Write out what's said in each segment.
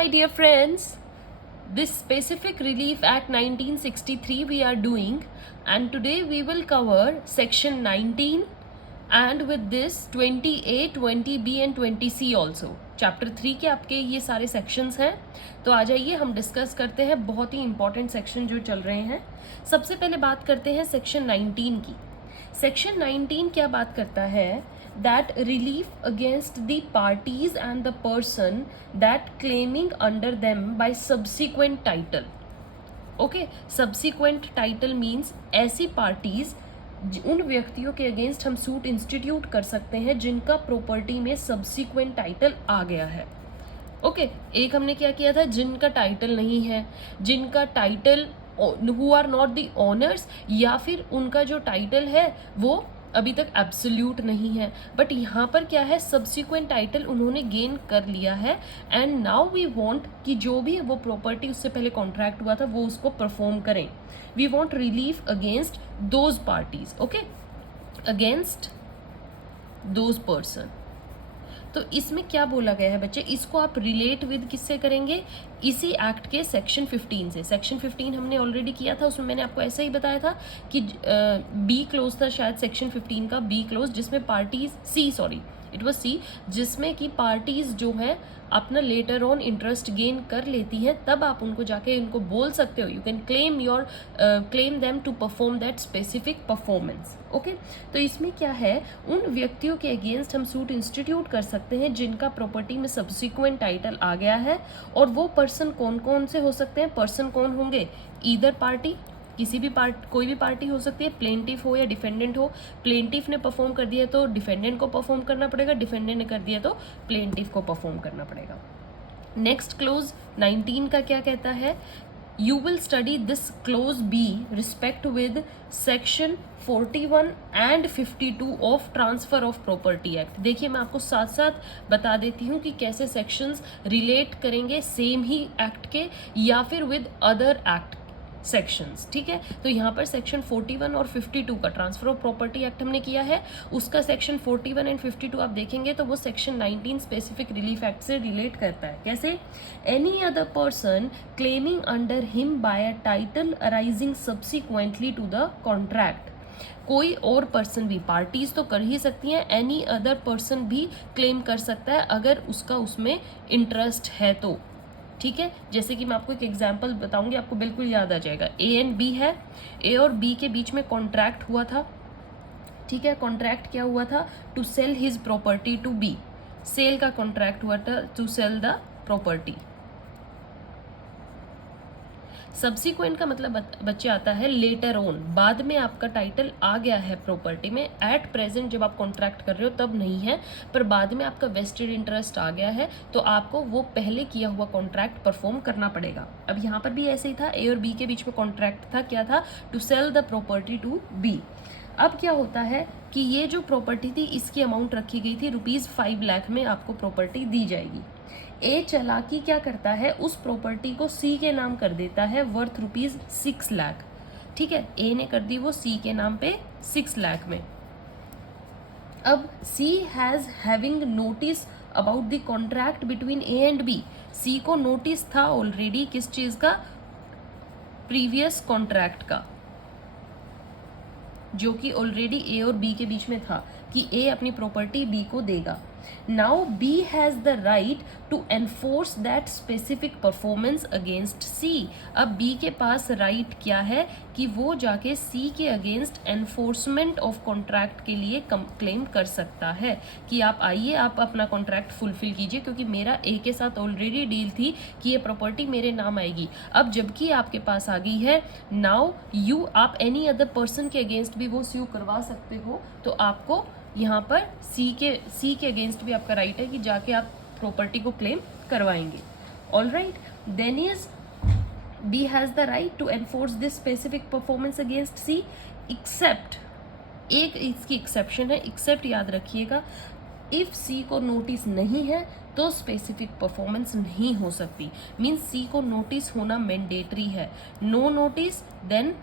my dear friends. This Specific Relief Act 1963 we are doing, and today we will cover section 19 and with this 20A, 20B and 20C also. Chapter 3 के आपके ये सारे sections हैं, तो आ जाइए हम discuss करते हैं बहुत ही इंपॉर्टेंट सेक्शन जो चल रहे हैं. सबसे पहले बात करते हैं सेक्शन 19 की. सेक्शन 19 क्या बात करता है? That relief against the parties and the person that claiming under them by subsequent title. Okay, subsequent title means ऐसी parties उन व्यक्तियों के अगेंस्ट हम सूट इंस्टीट्यूट कर सकते हैं जिनका प्रॉपर्टी में सब्सिक्वेंट टाइटल आ गया है. ओके, एक हमने क्या किया था, जिनका टाइटल नहीं है, जिनका title who are not the owners, या फिर उनका जो टाइटल है वो अभी तक एब्सोल्यूट नहीं है, बट यहाँ पर क्या है, सब्सिक्वेंट टाइटल उन्होंने गेन कर लिया है. एंड नाउ वी वांट कि जो भी वो प्रॉपर्टी उससे पहले कॉन्ट्रैक्ट हुआ था वो उसको परफॉर्म करें. We want relief against those parties. Okay, against those person. तो इसमें क्या बोला गया है बच्चे, इसको आप रिलेट विद किससे करेंगे, इसी एक्ट के सेक्शन 15 से. सेक्शन 15 हमने ऑलरेडी किया था, उसमें मैंने आपको ऐसा ही बताया था कि बी क्लोज था शायद सेक्शन 15 का, बी क्लोज, जिसमें पार्टीज इट वाज सी, जिसमें कि पार्टीज जो हैं अपना लेटर ऑन इंटरेस्ट गेन कर लेती हैं, तब आप उनको जाके उनको बोल सकते हो, you can claim them to perform that specific performance. Okay, तो इसमें क्या है, उन व्यक्तियों के अगेंस्ट हम सूट इंस्टीट्यूट कर सकते हैं जिनका प्रॉपर्टी में सब्सिक्वेंट टाइटल आ गया है. और वो पर्सन कौन कौन से हो सकते हैं, पर्सन कौन होंगे, ईदर पार्टी, किसी भी कोई भी पार्टी हो सकती है, प्लेंटिफ हो या डिफेंडेंट हो. प्लेंटिफ ने परफॉर्म कर दिया तो डिफेंडेंट को परफॉर्म करना पड़ेगा, डिफेंडेंट ने कर दिया तो प्लेंटिफ को परफॉर्म करना पड़ेगा. नेक्स्ट क्लोज 19 का क्या कहता है, you will study this clause B respect with section 41 and 52 of transfer of property act. देखिए मैं आपको साथ साथ बता देती हूँ कि कैसे सेक्शंस रिलेट करेंगे सेम ही एक्ट के या फिर विद अदर एक्ट सेक्शंस. ठीक है, तो यहाँ पर सेक्शन 41 और 52 का ट्रांसफर ऑफ प्रॉपर्टी एक्ट हमने किया है, उसका सेक्शन 41 एंड 52 आप देखेंगे तो वो सेक्शन 19 स्पेसिफिक रिलीफ एक्ट से रिलेट करता है. कैसे, any other person claiming under him by a title arising subsequently to the contract. कोई और पर्सन भी, पार्टीज तो कर ही सकती हैं, एनी अदर पर्सन भी क्लेम कर सकता है अगर उसका उसमें इंटरेस्ट है तो. ठीक है, जैसे कि मैं आपको एक एग्जांपल बताऊंगी, आपको बिल्कुल याद आ जाएगा. ए एंड बी है, ए और बी के बीच में कॉन्ट्रैक्ट हुआ था. ठीक है, कॉन्ट्रैक्ट क्या हुआ था, to sell his property to B. Sale का कॉन्ट्रैक्ट हुआ था to sell the property. Subsequent का मतलब बच्चे आता है लेटर ऑन, बाद में आपका टाइटल आ गया है प्रॉपर्टी में. एट प्रेजेंट जब आप कॉन्ट्रैक्ट कर रहे हो तब नहीं है, पर बाद में आपका वेस्टेड इंटरेस्ट आ गया है तो आपको वो पहले किया हुआ कॉन्ट्रैक्ट परफॉर्म करना पड़ेगा. अब यहाँ पर भी ऐसे ही था, ए और बी के बीच में कॉन्ट्रैक्ट था, क्या था, to sell the property to B. अब क्या होता है कि ये जो प्रॉपर्टी थी इसकी अमाउंट रखी गई थी ₹5 लाख में आपको प्रॉपर्टी दी जाएगी. ए चालाकी क्या करता है, उस प्रॉपर्टी को सी के नाम कर देता है वर्थ ₹6 लाख. ठीक है, ए ने कर दी वो सी के नाम पे 6 लाख में. अब C has having notice about the contract between A and B. C को नोटिस था ऑलरेडी किस चीज का, प्रीवियस कॉन्ट्रैक्ट का, जो कि ऑलरेडी ए और बी के बीच में था कि ए अपनी प्रॉपर्टी बी को देगा. Now B has the right to enforce that specific performance against C. अब बी के पास राइट क्या है कि वो जाके सी के अगेंस्ट एनफोर्समेंट ऑफ कॉन्ट्रैक्ट के लिए क्लेम कर सकता है कि आप आइए, आप अपना कॉन्ट्रैक्ट फुलफिल कीजिए, क्योंकि मेरा ए के साथ ऑलरेडी डील थी कि ये प्रॉपर्टी मेरे नाम आएगी. अब जबकि आपके पास आ गई है, नाउ आप एनी अदर पर्सन के अगेंस्ट भी वो स्यू करवा सकते हो, तो आपको यहाँ पर सी के अगेंस्ट भी आपका राइट है कि जाके आप प्रॉपर्टी को क्लेम करवाएंगे. All right, then is B has the right to enforce this specific performance against C, except, एक इसकी एक्सेप्शन है, एक्सेप्ट याद रखिएगा, इफ सी को नोटिस नहीं है तो स्पेसिफिक परफॉर्मेंस नहीं हो सकती. मीन्स सी को नोटिस होना मैंडेटरी है. No notice then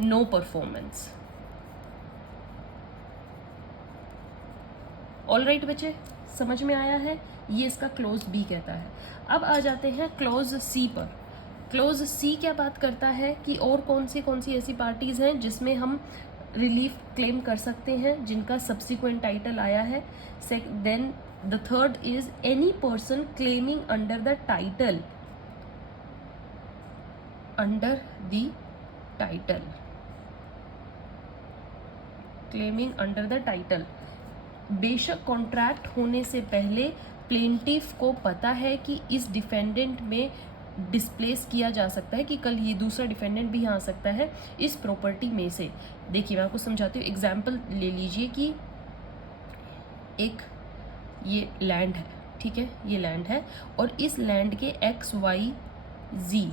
no performance. All right बच्चे, समझ में आया है? ये इसका क्लोज बी कहता है। अब आ जाते हैं क्लोज सी पर। क्लोज सी क्या बात करता है कि और कौन सी ऐसी पार्टीज़ हैं जिसमें हम रिलीफ क्लेम कर सकते हैं, जिनका सब्सिक्वेंट टाइटल आया है। Then the third is any person claiming under the title, under the title, claiming under the title. बेशक कॉन्ट्रैक्ट होने से पहले प्लेंटिफ को पता है कि इस डिफेंडेंट में डिस्प्लेस किया जा सकता है, कि कल ये दूसरा डिफेंडेंट भी यहाँ आ सकता है इस प्रॉपर्टी में से। देखिए मैं आपको समझाती हूँ। एग्जाम्पल ले लीजिए कि एक ये लैंड है, ठीक है, ये लैंड है और इस लैंड के XYZ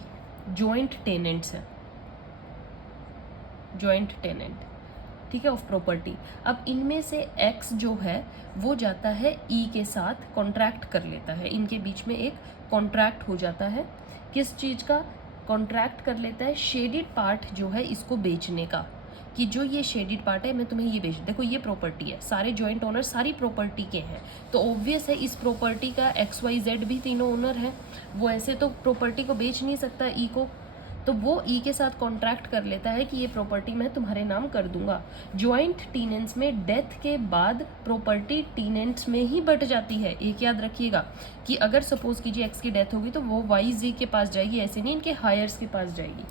जॉइंट टेनेंट्स हैं, जॉइंट टेनेंट, ठीक है, ऑफ प्रॉपर्टी। अब इनमें से X जो है वो जाता है E के साथ कॉन्ट्रैक्ट कर लेता है, इनके बीच में एक कॉन्ट्रैक्ट हो जाता है। किस चीज़ का कॉन्ट्रैक्ट कर लेता है? शेडिड पार्ट जो है इसको बेचने का, कि जो ये शेडिड पार्ट है मैं तुम्हें ये बेच, देखो ये प्रॉपर्टी है, सारे जॉइंट ओनर सारी प्रॉपर्टी के हैं, तो ऑब्वियस है इस प्रॉपर्टी का XYZ भी तीनों ओनर है। वो ऐसे तो प्रॉपर्टी को बेच नहीं सकता E को, तो वो E के साथ कॉन्ट्रैक्ट कर लेता है कि ये प्रॉपर्टी मैं तुम्हारे नाम कर दूंगा। जॉइंट टीनेंट्स में डेथ के बाद प्रॉपर्टी टीनेंट्स में ही बट जाती है। एक याद रखिएगा कि अगर सपोज कीजिए X की डेथ होगी तो वो YZ के पास जाएगी, ऐसे नहीं इनके हायर्स के पास जाएगी।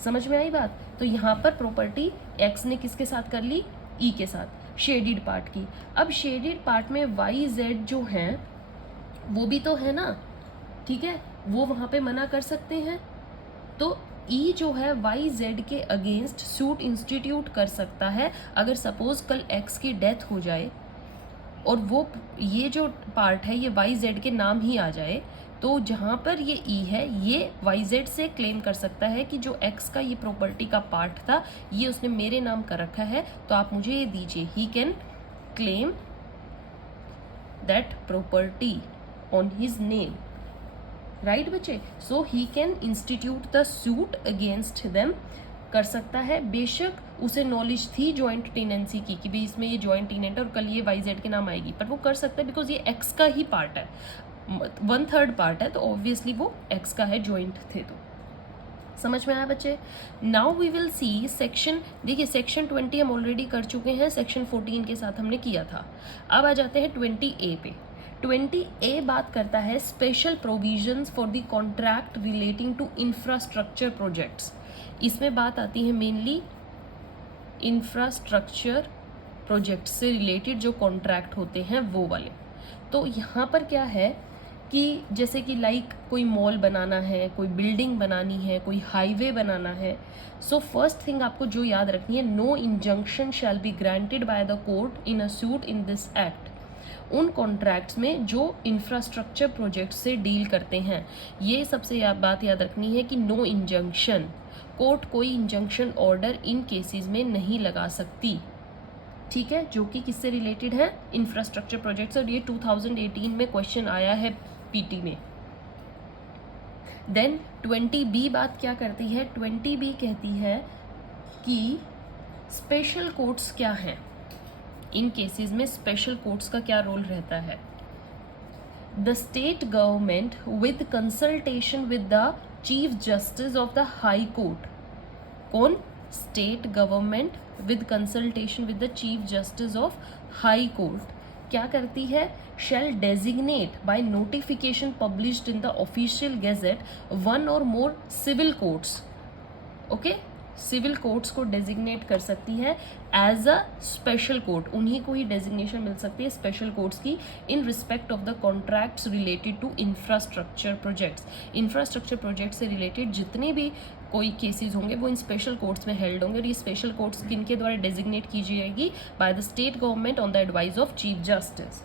समझ में आई बात? तो यहाँ पर प्रॉपर्टी X ने किसके साथ कर ली? E के साथ, शेडिड पार्ट की। अब शेडिड पार्ट में YZ जो हैं वो भी तो है ना, ठीक है, वो वहाँ पे मना कर सकते हैं, तो E जो है YZ के अगेंस्ट सूट इंस्टीट्यूट कर सकता है। अगर सपोज कल X की डेथ हो जाए और वो ये जो पार्ट है ये YZ के नाम ही आ जाए, तो जहाँ पर ये E है ये YZ से क्लेम कर सकता है कि जो X का ये प्रॉपर्टी का पार्ट था ये उसने मेरे नाम कर रखा है, तो आप मुझे ये दीजिए। He can claim that property on his name, right बच्चे? So he can institute the suit against them, कर सकता है। बेशक उसे नॉलेज थी जॉइंट टेनेंसी की कि भाई इसमें ये जॉइंट टेनेंट है और कल ये YZ के नाम आएगी, पर वो कर सकता है बिकॉज ये X का ही पार्ट है, 1/3 पार्ट है, तो ऑब्वियसली वो X का है, जॉइंट थे। तो समझ में आया बच्चे? Now we will see section, देखिए सेक्शन 20 हम ऑलरेडी कर चुके हैं, सेक्शन 14 के साथ हमने किया था। अब आ जाते हैं 20A पे। 20A बात करता है special provisions for the contract relating to infrastructure projects. इसमें बात आती है मेनली इंफ्रास्ट्रक्चर प्रोजेक्ट से रिलेटेड जो कॉन्ट्रैक्ट होते हैं वो वाले। तो यहाँ पर क्या है कि जैसे कि लाइक कोई मॉल बनाना है, कोई बिल्डिंग बनानी है, कोई हाईवे बनाना है, सो फर्स्ट थिंग आपको जो याद रखनी है, no injunction shall be granted by the court in a suit in this act. उन कॉन्ट्रैक्ट्स में जो इंफ्रास्ट्रक्चर प्रोजेक्ट से डील करते हैं, ये सबसे बात याद रखनी है कि नो इंजंक्शन, कोर्ट कोई इंजंक्शन ऑर्डर इन केसेस में नहीं लगा सकती, ठीक है, जो कि किससे रिलेटेड है? Infrastructure projects. और ये 2018 में क्वेश्चन आया है पीटी में। देन 20B बात क्या करती है? 20B कहती है कि स्पेशल कोर्ट्स क्या हैं, इन केसेस में स्पेशल कोर्ट्स का क्या रोल रहता है? The state government with consultation with the chief justice of the high court. कौन? State government with consultation with the chief justice of high court क्या करती है? shall designate by notification published in the official gazette one or more civil courts। Okay, civil courts को designate कर सकती है as a special court, उन्हीं को ही designation मिल सकती है स्पेशल कोर्ट्स की in respect of the contracts related to infrastructure projects. Infrastructure project से रिलेटेड जितने भी कोई केसेस होंगे वो इन स्पेशल कोर्ट्स में हेल्ड होंगे, और ये स्पेशल कोर्ट्स किनके द्वारा डेजिग्नेट की जाएगी? By the state government on the advice of chief justice.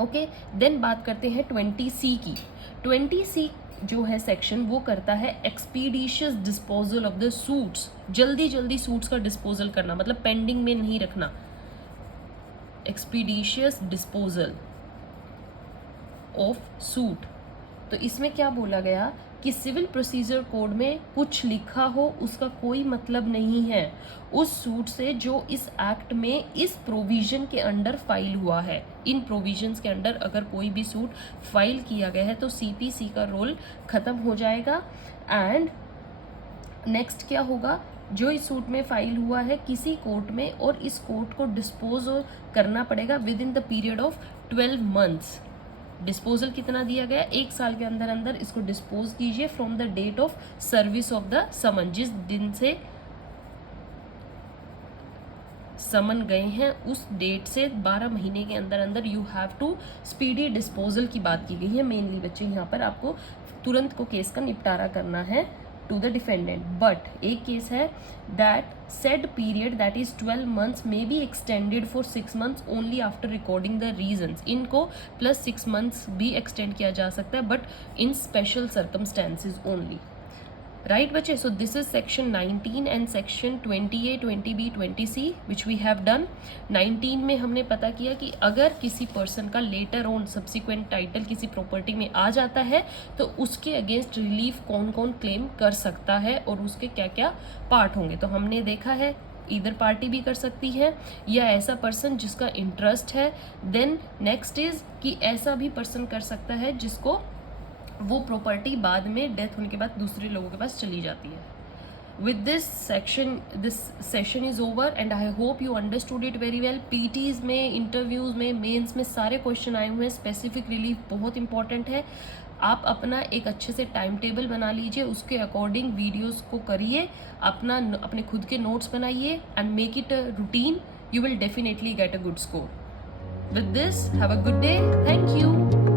Okay, then बात करते हैं 20C की। 20C जो है सेक्शन वो करता है expeditious disposal of the suits, जल्दी जल्दी सूट्स का डिस्पोजल करना, मतलब पेंडिंग में नहीं रखना, एक्सपीडिशियस डिस्पोजल ऑफ सूट। तो इसमें क्या बोला गया कि सिविल प्रोसीजर कोड में कुछ लिखा हो उसका कोई मतलब नहीं है उस सूट से जो इस एक्ट में इस प्रोविजन के अंडर फाइल हुआ है। इन प्रोविजंस के अंडर अगर कोई भी सूट फाइल किया गया है तो सीपीसी का रोल खत्म हो जाएगा। एंड नेक्स्ट क्या होगा, जो इस सूट में फाइल हुआ है किसी कोर्ट में और इस कोर्ट को डिस्पोज करना पड़ेगा with in the period of 12 months. Disposal कितना दिया गया, 1 साल के अंदर अंदर इसको डिस्पोज कीजिए from the date of service of the summon. जिस दिन से समन गए हैं उस डेट से 12 महीने के अंदर अंदर you have to speedy disposal की बात की गई है। मेनली बच्चे यहाँ पर आपको तुरंत को केस का निपटारा करना है टू द डिफेंडेंट। बट एक केस है that said period that is 12 months may be extended for 6 months only after recording the reasons। इनको plus 6 months भी extend किया जा सकता है but in special circumstances only। Right बच्चे, so this is section 19 and section 20A 20B 20C which we have done. 19 में हमने पता किया कि अगर किसी पर्सन का लेटर ऑन सब्सिक्वेंट टाइटल किसी प्रॉपर्टी में आ जाता है तो उसके अगेंस्ट रिलीफ कौन कौन क्लेम कर सकता है और उसके क्या क्या पार्ट होंगे। तो हमने देखा है इधर पार्टी भी कर सकती है या ऐसा पर्सन जिसका इंटरेस्ट है। देन नेक्स्ट इज कि ऐसा भी पर्सन कर सकता है जिसको वो प्रॉपर्टी बाद में डेथ होने के बाद दूसरे लोगों के पास चली जाती है। With this session is over and I hope you understood it very well. PTs में, इंटरव्यूज में, मेंस में सारे क्वेश्चन आए हुए हैं। स्पेसिफिक रिलीफ बहुत इंपॉर्टेंट है। आप अपना एक अच्छे से टाइम टेबल बना लीजिए, उसके अकॉर्डिंग वीडियोस को करिए, अपने खुद के नोट्स बनाइए and make it a routine. You will definitely get a good score. With this have a good day. Thank you.